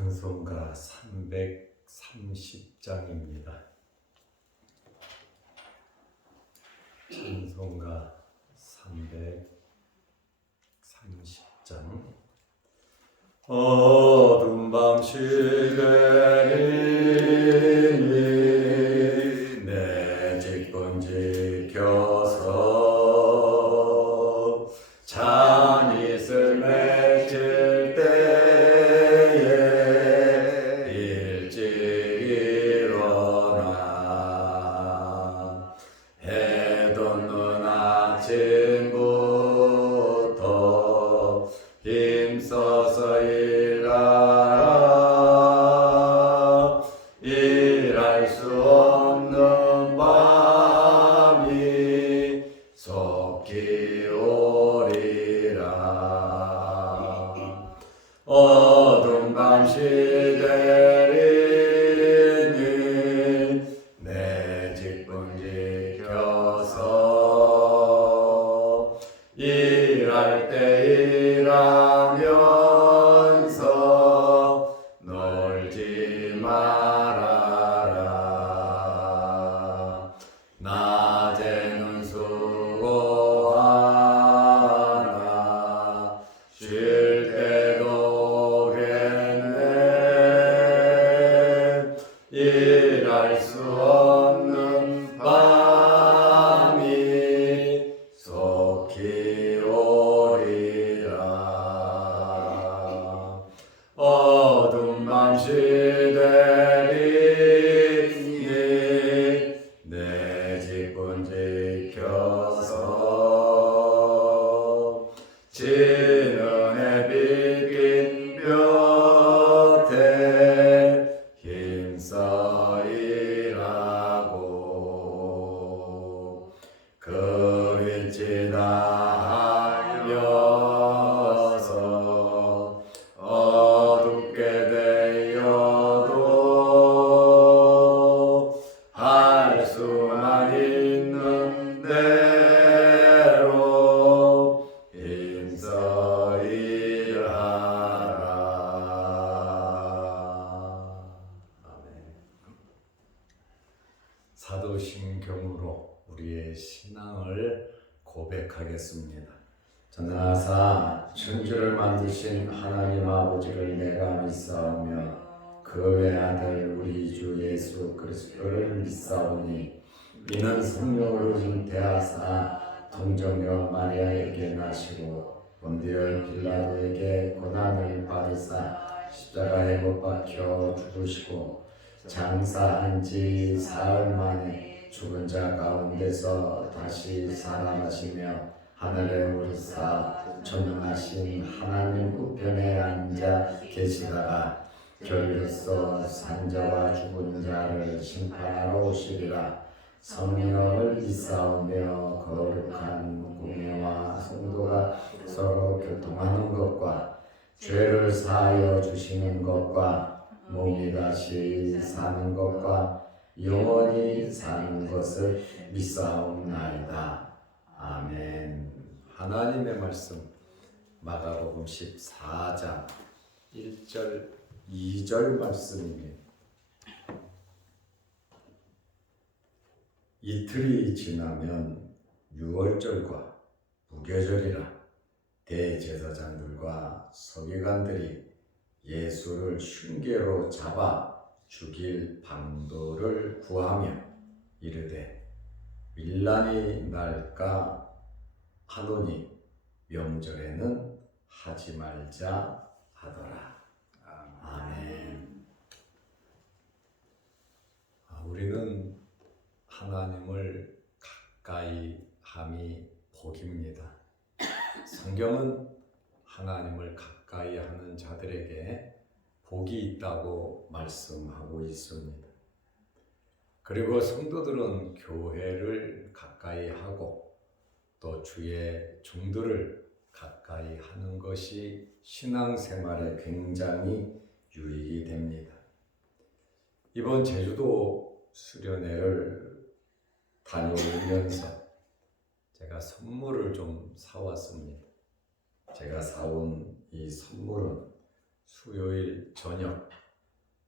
찬송가 330장입니다. 찬송가 330장. 어두운 밤 시대니 내 직분 지켜서 잔이슬 맺힐 때에 일찍 일어나 해 돋는 아침부터 힘써서 일할 수 없는 밤이 속히 오리라. 어두운 밤 시대리니 내 직분 지켜서 일할 때 일하면서 놀지 말아라. 낮에는 수고하나 쉴 때도 오겠네. 일할 수 없는 밤이 속히 오리라. 어두운 밤 시대리니 내 직분 지켜서 지는 해 비긴 볕에 힘써 일하고 그리 지나하여서 어둡게 되어도 할 수만 있는 대로 힘써 일하라. 아멘. 사도신경으로 우리의 신앙을 고백하겠습니다. 전능하사 천주를 만드신 하나님 아버지를 내가 믿사오며 그 외아들 우리 주 예수 그리스도를 믿사오니 이는 성령으로 잉태하사 동정녀 마리아에게 나시고 본디오 빌라도에게 고난을 받으사 십자가에 못 박혀 죽으시고 장사한 지 사흘 만에 죽은 자 가운데서 다시 살아나시며 하늘에 오르사 전능하신 하나님 우편에 앉아 계시다가 결례서 산자와 죽은 자를 심판하러 오시리라. 성령을 믿사오며 거룩한 공예와 성도가 서로 교통하는 것과 죄를 사하여 주시는 것과 몸이 다시 사는 것과 영원히 사는 것을 믿사옵나이다. 아멘. 하나님의 말씀 마가복음 14장 1절 2절 말씀입니다. 이틀이 지나면 유월절과 무교절이라 대제사장들과 서기관들이 예수를 흉계로 잡아 죽일 방도를 구하며 이르되 밀란이 날까 하노니 명절에는 하지 말자 하더라. 아멘. 우리는 하나님을 가까이 함이 복입니다. 성경은 하나님을 가까이 하는 자들에게 복이 있다고 말씀하고 있습니다. 그리고 성도들은 교회를 가까이 하고 또 주의 종들을 가까이 하는 것이 신앙생활에 굉장히 유익이 됩니다. 이번 제주도 수련회를 다녀오면서 제가 선물을 좀 사왔습니다. 제가 사온 이 선물은 수요일 저녁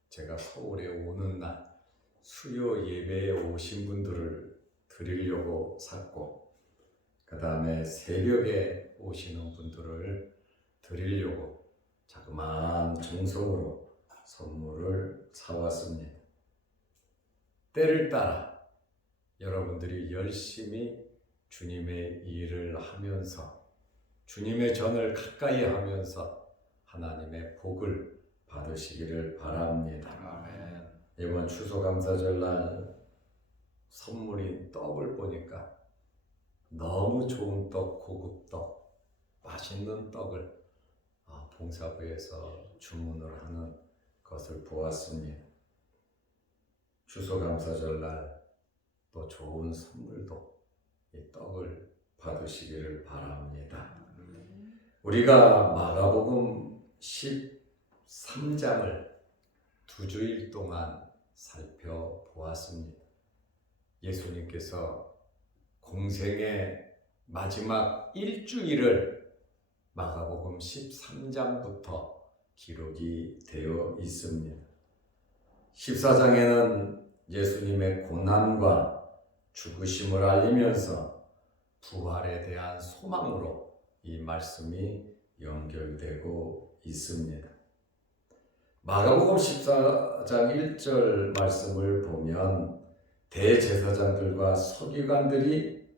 제가 서울에 오는 날 수요 예배에 오신 분들을 드리려고 샀고, 그 다음에 새벽에 오시는 분들을 드리려고 자그마한 정성으로 선물을 사왔습니다. 때를 따라 여러분들이 열심히 주님의 일을 하면서 주님의 전을 가까이 하면서 하나님의 복을 받으시기를 바랍니다. 아멘. 이번 추수감사절날 선물인 떡을 보니까 너무 좋은 떡, 고급 떡, 맛있는 떡을 봉사부에서 주문을 하는 것을 보았습니다. 추수감사절날 또 좋은 선물도 이 떡을 받으시기를 바랍니다. 우리가 마가복음 13장을 2주일 동안 살펴보았습니다. 예수님께서 공생의 마지막 일주일을 마가복음 13장부터 기록이 되어 있습니다. 14장에는 예수님의 고난과 죽으심을 알리면서 부활에 대한 소망으로 이 말씀이 연결되고 있습니다. 마가복음 14장 1절 말씀을 보면 대제사장들과 서기관들이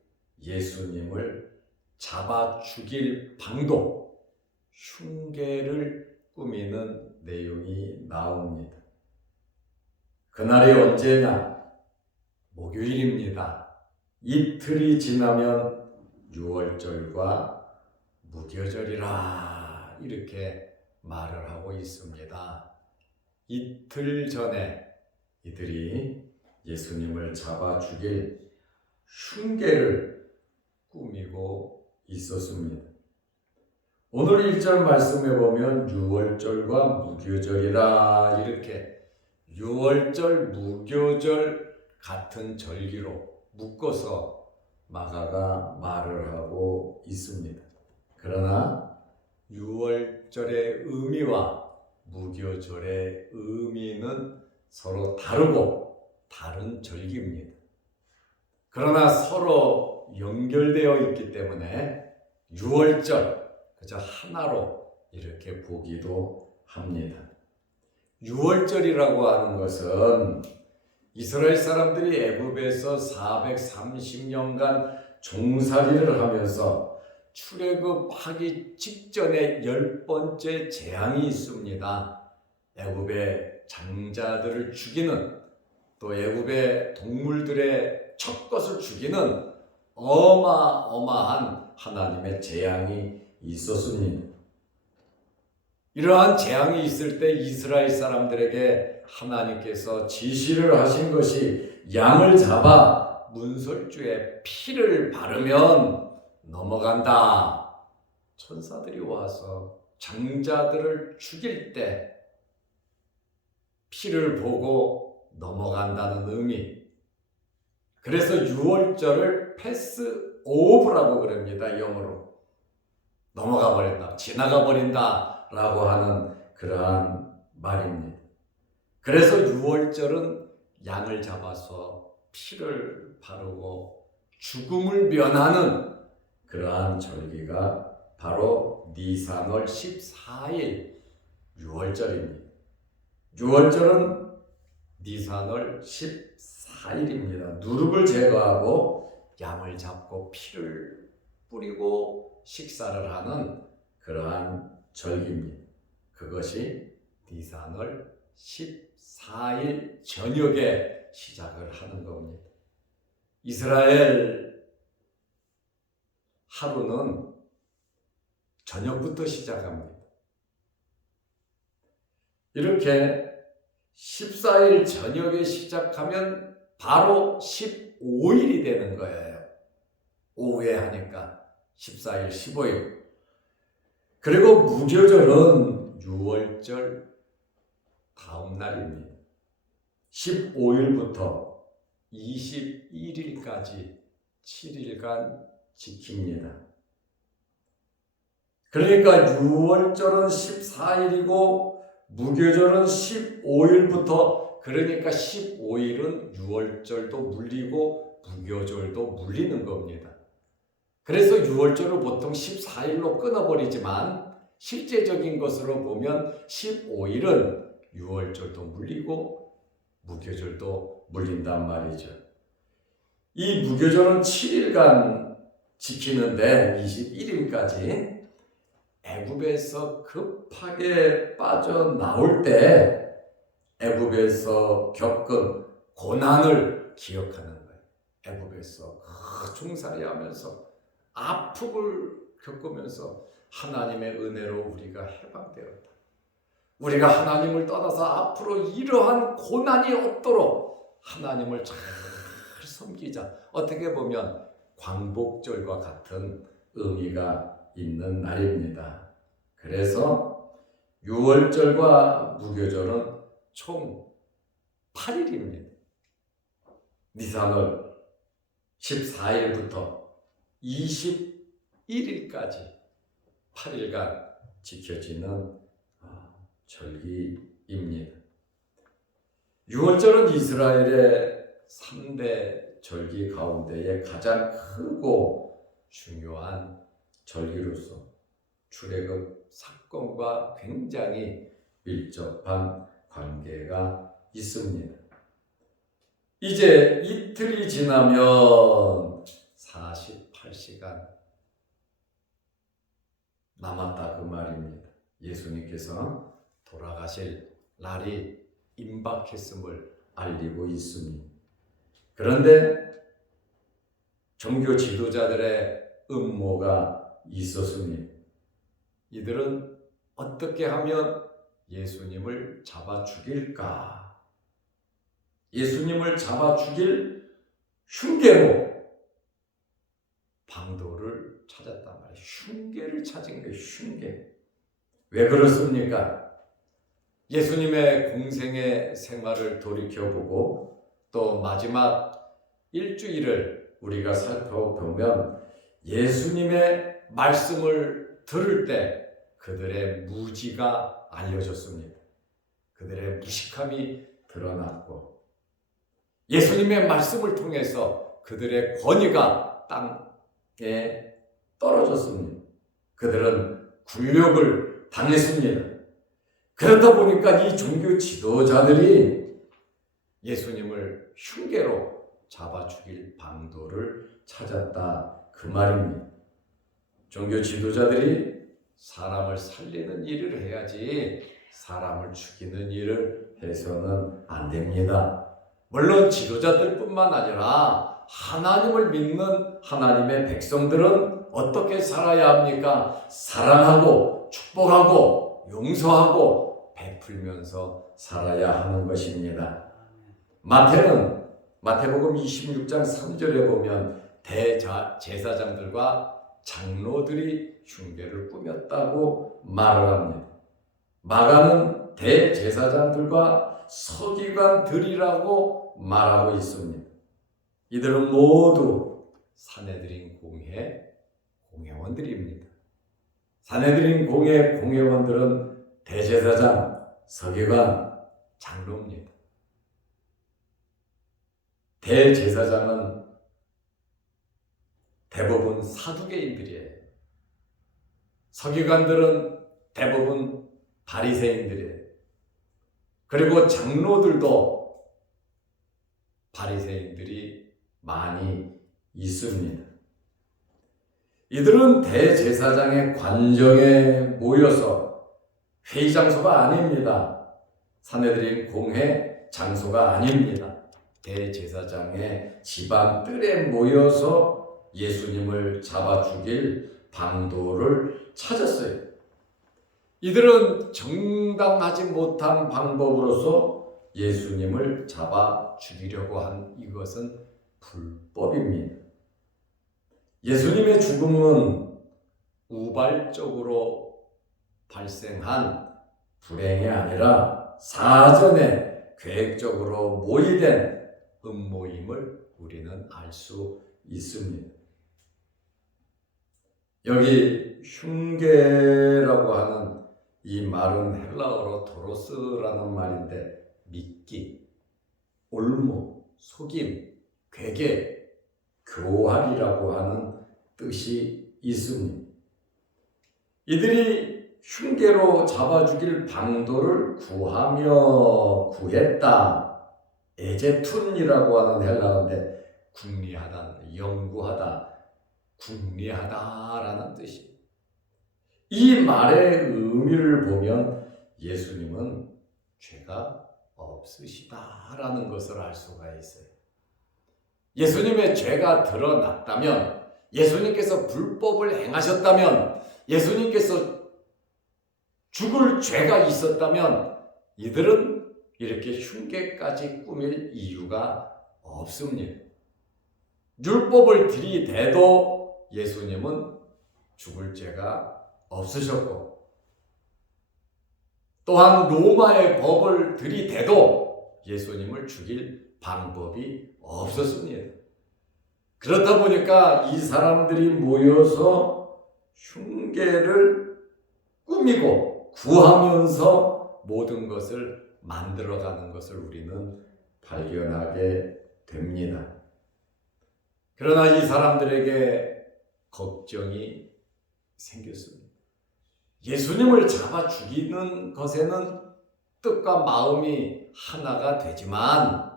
예수님을 잡아 죽일 방도, 흉계를 꾸미는 내용이 나옵니다. 그날이 언제냐? 목요일입니다. 이틀이 지나면 유월절과 무교절이라 이렇게 말을 하고 있습니다. 이틀 전에 이들이 예수님을 잡아 죽일 흉계를 꾸미고 있었습니다. 오늘 1절 말씀에 보면 유월절과 무교절이라 이렇게 유월절, 무교절 같은 절기로 묶어서 마가가 말을 하고 있습니다. 그러나 유월절의 의미와 무교절의 의미는 서로 다르고 다른 절기입니다. 그러나 서로 연결되어 있기 때문에 유월절 그저 하나로 이렇게 보기도 합니다. 유월절이라고 하는 것은 이스라엘 사람들이 애굽에서 430년간 종살이를 하면서 출애굽하기 직전에 10번째 재앙이 있습니다. 애굽의 장자들을 죽이는, 또 애굽의 동물들의 첫 것을 죽이는 어마어마한 하나님의 재앙이 있었습니다. 이러한 재앙이 있을 때 이스라엘 사람들에게 하나님께서 지시를 하신 것이 양을 잡아 문설주에 피를 바르면 넘어간다. 천사들이 와서 장자들을 죽일 때 피를 보고 넘어간다는 의미. 그래서 유월절을 패스 오브라고 그럽니다. 영어로. 넘어가 버린다, 지나가 버린다 라고 하는 그러한 말입니다. 그래서 유월절은 양을 잡아서 피를 바르고 죽음을 면하는 그러한 절기가 바로 니산월 14일 유월절입니다. 유월절은 니산월 14일입니다. 누룩을 제거하고 양을 잡고 피를 뿌리고 식사를 하는 그러한 절기입니다. 그것이 니산월 14일 저녁에 시작을 하는 겁니다. 이스라엘 하루는 저녁부터 시작합니다. 이렇게 14일 저녁에 시작하면 바로 15일이 되는 거예요. 오후에 하니까 14일, 15일. 그리고 무교절은 유월절 다음 날입니다. 15일부터 21일까지 7일간 지킵니다. 그러니까 유월절은 14일이고 무교절은 15일부터, 그러니까 15일은 유월절도 물리고 무교절도 물리는 겁니다. 그래서 유월절을 보통 14일로 끊어버리지만 실제적인 것으로 보면 15일은 유월절도 물리고 무교절도 물린단 말이죠. 이 무교절은 7일간 지키는데 21일까지 애굽에서 급하게 빠져나올 때 애굽에서 겪은 고난을 기억하는 거예요. 애굽에서 종살이하면서 아픔을 겪으면서 하나님의 은혜로 우리가 해방되었다. 우리가 하나님을 떠나서 앞으로 이러한 고난이 없도록 하나님을 잘 섬기자. 어떻게 보면 광복절과 같은 의미가 있는 날입니다. 그래서 유월절과 무교절은 총 8일입니다. 니산월 14일부터 21일까지 8일간 지켜지는 절기입니다. 유월절은 이스라엘의 3대 절기 가운데에 가장 크고 중요한 절기로서 출애굽 사건과 굉장히 밀접한 관계가 있습니다. 이제 이틀이 지나면 48시간 남았다 그 말입니다. 예수님께서 돌아가실 날이 임박했음을 알리고 있습니다. 그런데 종교 지도자들의 음모가 있었습니다. 이들은 어떻게 하면 예수님을 잡아 죽일까? 예수님을 잡아 죽일 흉계로 방도를 찾았단 말이에요. 흉계를 찾은 거예요. 흉계. 왜 그렇습니까? 예수님의 공생의 생활을 돌이켜보고 또 마지막 일주일을 우리가 살펴보면 예수님의 말씀을 들을 때 그들의 무지가 알려졌습니다. 그들의 무식함이 드러났고 예수님의 말씀을 통해서 그들의 권위가 땅에 떨어졌습니다. 그들은 굴욕을 당했습니다. 그러다 보니까 이 종교 지도자들이 예수님을 흉계로 잡아 죽일 방도를 찾았다 그 말입니다. 종교 지도자들이 사람을 살리는 일을 해야지 사람을 죽이는 일을 해서는 안 됩니다. 물론 지도자들뿐만 아니라 하나님을 믿는 하나님의 백성들은 어떻게 살아야 합니까? 사랑하고 축복하고 용서하고 베풀면서 살아야 하는 것입니다. 마태복음 26장 3절에 보면 대제사장들과 장로들이 흉계를 꾸몄다고 말을 합니다. 마가는 대제사장들과 서기관들이라고 말하고 있습니다. 이들은 모두 산헤드린 공회원들입니다. 산헤드린 공회원들은 대제사장, 서기관, 장로입니다. 대제사장은 대부분 사두개인들이에요. 서기관들은 대부분 바리새인들이에요. 그리고 장로들도 바리새인들이 많이 있습니다. 이들은 대제사장의 관정에 모여서 회의 장소가 아닙니다. 산헤드린 공회 장소가 아닙니다. 대제사장의 집안 뜰에 모여서 예수님을 잡아 죽일 방도를 찾았어요. 이들은 정당하지 못한 방법으로서 예수님을 잡아 죽이려고 한 이것은 불법입니다. 예수님의 죽음은 우발적으로 발생한 불행이 아니라 사전에 계획적으로 모의된 음모임을 우리는 알 수 있습니다. 여기 흉계라고 하는 이 말은 헬라어로 도로스라는 말인데 믿기, 올무, 속임, 괴계, 교활이라고 하는 뜻이 있습니다. 이들이 흉계로 잡아 죽일 방도를 구했다. 에제툰이라고 하는 헬라어인데 궁리하다, 연구하다, 궁리하다라는 뜻이. 이 말의 의미를 보면 예수님은 죄가 없으시다라는 것을 알 수가 있어요. 예수님의 죄가 드러났다면, 예수님께서 불법을 행하셨다면, 예수님께서 죽을 죄가 있었다면 이들은 이렇게 흉계까지 꾸밀 이유가 없습니다. 율법을 들이대도 예수님은 죽을 죄가 없으셨고, 또한 로마의 법을 들이대도 예수님을 죽일 방법이 없었습니다. 그렇다 보니까 이 사람들이 모여서 흉계를 꾸미고 구하면서 모든 것을 만들어가는 것을 우리는 발견하게 됩니다. 그러나 이 사람들에게 걱정이 생겼습니다. 예수님을 잡아 죽이는 것에는 뜻과 마음이 하나가 되지만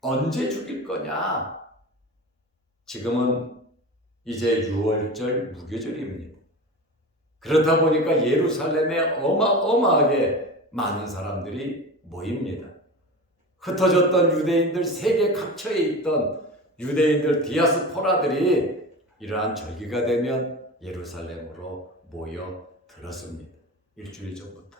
언제 죽일 거냐? 지금은 이제 유월절 무교절입니다. 그렇다 보니까 예루살렘에 어마어마하게 많은 사람들이 모입니다. 흩어졌던 유대인들, 세계 각처에 있던 유대인들 디아스포라들이 이러한 절기가 되면 예루살렘으로 모여 들었습니다. 일주일 전부터.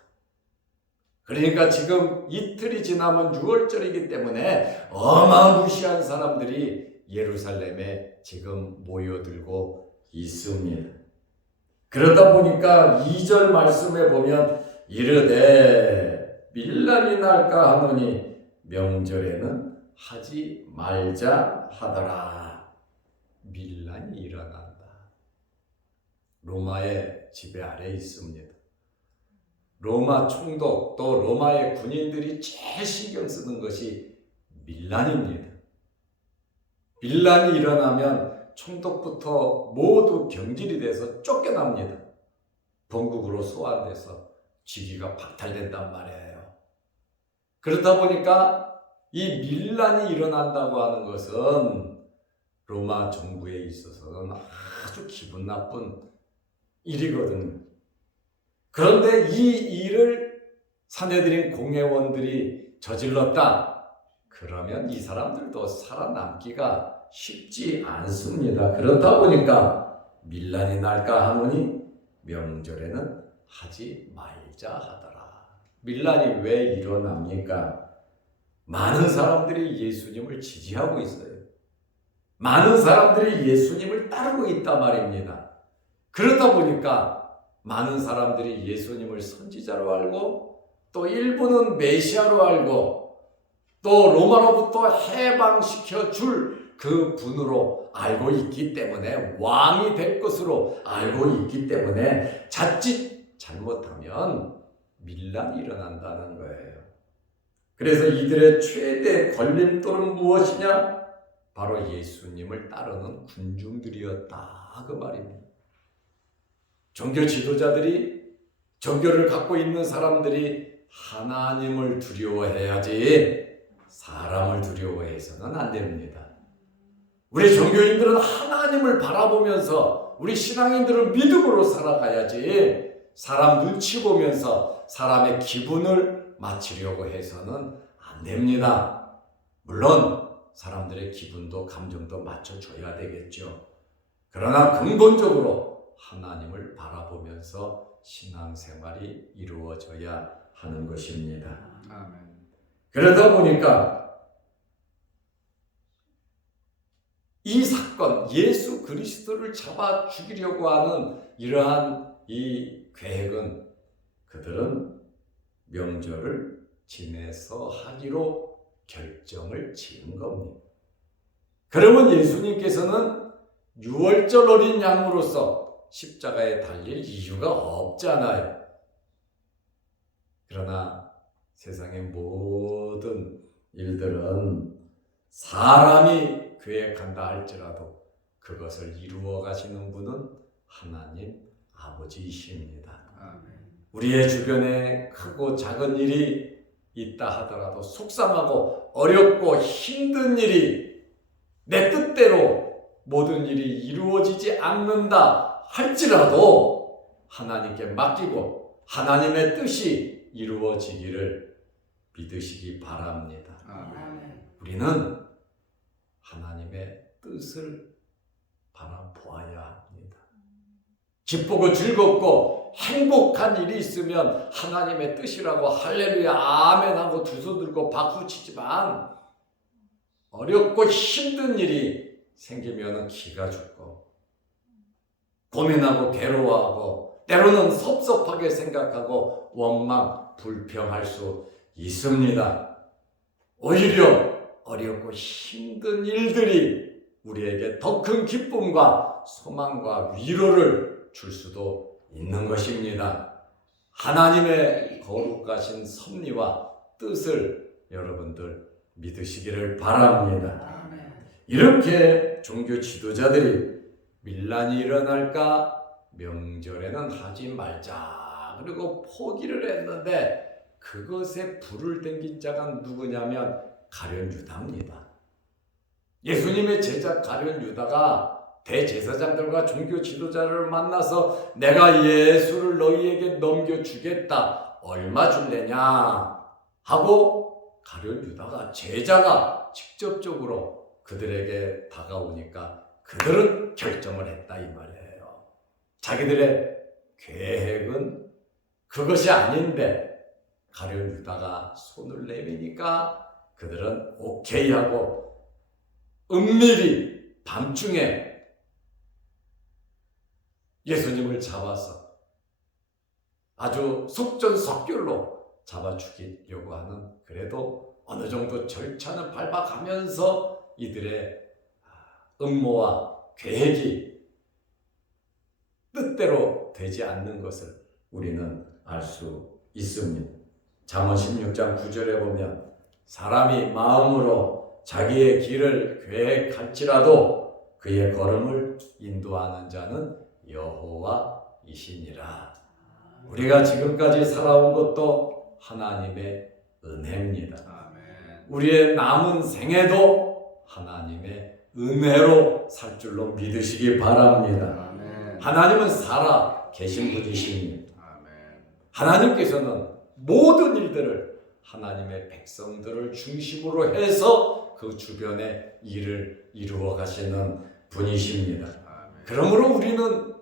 그러니까 지금 이틀이 지나면 유월절이기 때문에 어마무시한 사람들이 예루살렘에 지금 모여들고 있습니다. 그러다 보니까 2절 말씀에 보면 이르되 밀란이 날까 하노니 명절에는 하지 말자 하더라. 밀란이 일어난다. 로마의 지배 아래에 있습니다. 로마 총독 또 로마의 군인들이 제일 신경 쓰는 것이 밀란입니다. 밀란이 일어나면 총독부터 모두 경질이 돼서 쫓겨납니다. 본국으로 소환돼서 직위가 박탈된단 말이에요. 그렇다 보니까 이 밀란이 일어난다고 하는 것은 로마 정부에 있어서는 아주 기분 나쁜 일이거든요. 그런데 이 일을 산헤드린 공회원들이 저질렀다. 그러면 이 사람들도 살아남기가 쉽지 않습니다. 그렇다 보니까 밀란이 날까 하노니 명절에는 하지 말자 하더라. 밀란이 왜 일어납니까? 많은 사람들이 예수님을 지지하고 있어요. 많은 사람들이 예수님을 따르고 있단 말입니다. 그러다 보니까 많은 사람들이 예수님을 선지자로 알고 또 일부는 메시아로 알고 또 로마로부터 해방시켜 줄 그 분으로 알고 있기 때문에 왕이 될 것으로 알고 있기 때문에 자칫 잘못하면 밀란이 일어난다는 거예요. 그래서 이들의 최대 걸림돌은 무엇이냐? 바로 예수님을 따르는 군중들이었다 그 말입니다. 종교 지도자들이, 종교를 갖고 있는 사람들이 하나님을 두려워해야지 사람을 두려워해서는 안 됩니다. 우리 종교인들은 하나님을 바라보면서 우리 신앙인들은 믿음으로 살아가야지 사람 눈치 보면서 사람의 기분을 맞추려고 해서는 안 됩니다. 물론 사람들의 기분도 감정도 맞춰줘야 되겠죠. 그러나 근본적으로 하나님을 바라보면서 신앙생활이 이루어져야 하는 것입니다. 아멘. 그러다 보니까 이 사건, 예수 그리스도를 잡아 죽이려고 하는 이러한 이 계획은 그들은 명절을 지내서 하기로 결정을 지은 겁니다. 그러면 예수님께서는 유월절 어린 양으로서 십자가에 달릴 이유가 없잖아요. 그러나 세상의 모든 일들은 사람이 계획한다 할지라도 그것을 이루어 가시는 분은 하나님 아버지이십니다. 우리의 주변에 크고 작은 일이 있다 하더라도 속상하고 어렵고 힘든 일이 내 뜻대로 모든 일이 이루어지지 않는다 할지라도 하나님께 맡기고 하나님의 뜻이 이루어지기를 믿으시기 바랍니다. 우리는 하나님의 뜻을 바라보아야 합니다. 기쁘고 즐겁고 행복한 일이 있으면 하나님의 뜻이라고 할렐루야 아멘 하고 두 손 들고 박수 치지만 어렵고 힘든 일이 생기면 기가 죽고 고민하고 괴로워하고 때로는 섭섭하게 생각하고 원망, 불평할 수 있습니다. 오히려 어렵고 힘든 일들이 우리에게 더 큰 기쁨과 소망과 위로를 줄 수도 있는 것입니다. 하나님의 거룩하신 섭리와 뜻을 여러분들 믿으시기를 바랍니다. 이렇게 종교 지도자들이 밀란이 일어날까 명절에는 하지 말자 그리고 포기를 했는데 그것에 불을 땡긴 자가 누구냐면 가룟 유다입니다. 예수님의 제자 가룟 유다가 대제사장들과 종교 지도자를 만나서 내가 예수를 너희에게 넘겨주겠다. 얼마 줄래냐? 하고 가룟 유다가 제자가 직접적으로 그들에게 다가오니까 그들은 결정을 했다 이 말이에요. 자기들의 계획은 그것이 아닌데 가룟 유다가 손을 내미니까 그들은 오케이 하고 은밀히 밤중에 예수님을 잡아서 아주 속전속결로 잡아 죽이려고 하는 그래도 어느 정도 절차는 밟아가면서 이들의 음모와 계획이 뜻대로 되지 않는 것을 우리는 알 수 있습니다. 잠언 16장 9절에 보면 사람이 마음으로 자기의 길을 계획할지라도 그의 걸음을 인도하는 자는 여호와이시니라. 우리가 지금까지 살아온 것도 하나님의 은혜입니다. 우리의 남은 생애도 하나님의 은혜로 살 줄로 믿으시기 바랍니다. 하나님은 살아 계신 분이십니다. 하나님께서는 모든 일들을 하나님의 백성들을 중심으로 해서 그 주변의 일을 이루어 가시는 분이십니다. 그러므로 우리는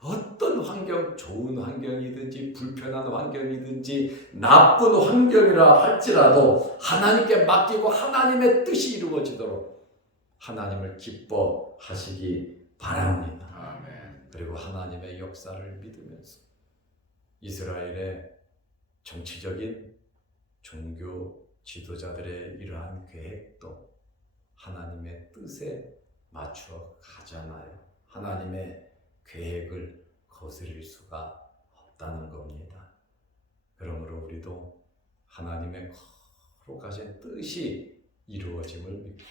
어떤 환경, 좋은 환경이든지 불편한 환경이든지 나쁜 환경이라 할지라도 하나님께 맡기고 하나님의 뜻이 이루어지도록 하나님을 기뻐하시기 바랍니다. 그리고 하나님의 역사를 믿으면서 이스라엘의 정치적인 종교 지도자들의 이러한 계획도 하나님의 뜻에 맞추어 가잖아요. 하나님의 계획을 거스릴 수가 없다는 겁니다. 그러므로 우리도 하나님의 거룩하신 뜻이 이루어짐을 믿고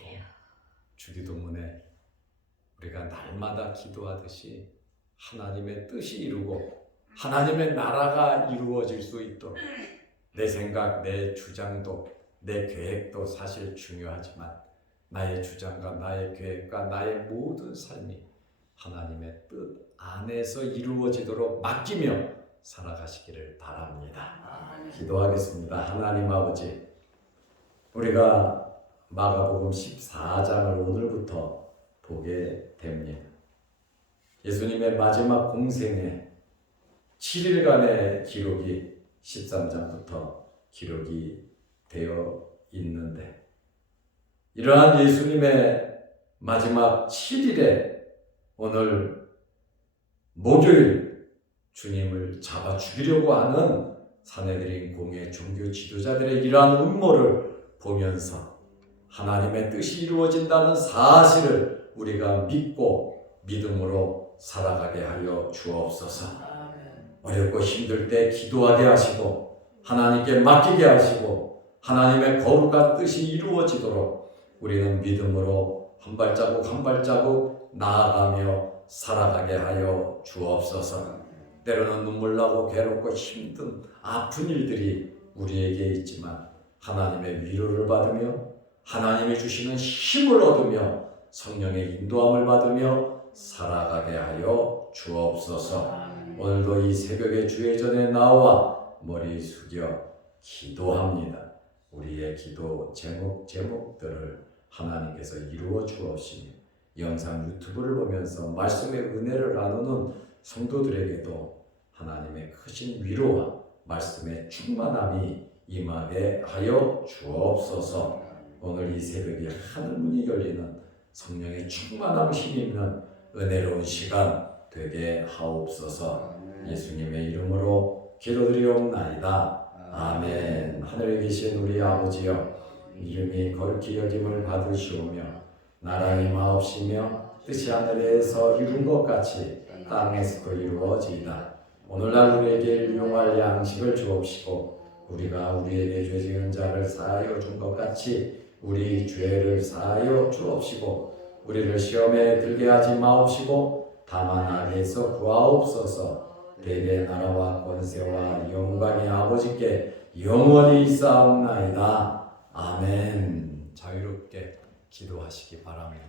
주기도문에 우리가 날마다 기도하듯이 하나님의 뜻이 이루고 하나님의 나라가 이루어질 수 있도록 내 생각, 내 주장도, 내 계획도 사실 중요하지만 나의 주장과 나의 계획과 나의 모든 삶이 하나님의 뜻 안에서 이루어지도록 맡기며 살아가시기를 바랍니다. 기도하겠습니다. 하나님 아버지, 우리가 마가복음 14장을 오늘부터 보게 됩니다. 예수님의 마지막 공생의 7일간의 기록이 13장부터 기록이 되어 있는데 이러한 예수님의 마지막 7일에 오늘 목요일 주님을 잡아 죽이려고 하는 산헤드린 공회 종교 지도자들의 이러한 음모를 보면서 하나님의 뜻이 이루어진다는 사실을 우리가 믿고 믿음으로 살아가게 하여 주옵소서. 어렵고 힘들 때 기도하게 하시고 하나님께 맡기게 하시고 하나님의 거룩한 뜻이 이루어지도록 우리는 믿음으로 한 발자국 한 발자국 나아가며 살아가게 하여 주옵소서. 때로는 눈물나고 괴롭고 힘든 아픈 일들이 우리에게 있지만 하나님의 위로를 받으며 하나님이 주시는 힘을 얻으며 성령의 인도함을 받으며 살아가게 하여 주옵소서. 오늘도 이 새벽에 주의 전에 나와 머리 숙여 기도합니다. 우리의 기도 제목들을 하나님께서 이루어 주옵시며 영상 유튜브를 보면서 말씀의 은혜를 나누는 성도들에게도 하나님의 크신 위로와 말씀의 충만함이 임하게 하여 주옵소서. 오늘 이 새벽에 하늘문이 열리는 성령의 충만함 힘있는 은혜로운 시간 되게 하옵소서. 예수님의 이름으로 기도드리옵나이다. 아멘. 하늘에 계신 우리 아버지여, 이름이 거룩히 여김을 받으시오며 나라의 임하옵시며 뜻이 하늘에서 이룬 것 같이 땅에서도 이루어지이다. 오늘날 우리에게 일용할 양식을 주옵시고 우리가 우리에게 죄 지은 자를 사하여 준 것 같이 우리 죄를 사하여 주옵시고 우리를 시험에 들게 하지 마옵시고 다만 악에서 구하옵소서. 대대 나라와 권세와 영광이 아버지께 영원히 있사옵나이다. 아멘. 자유롭게 기도하시기 바랍니다.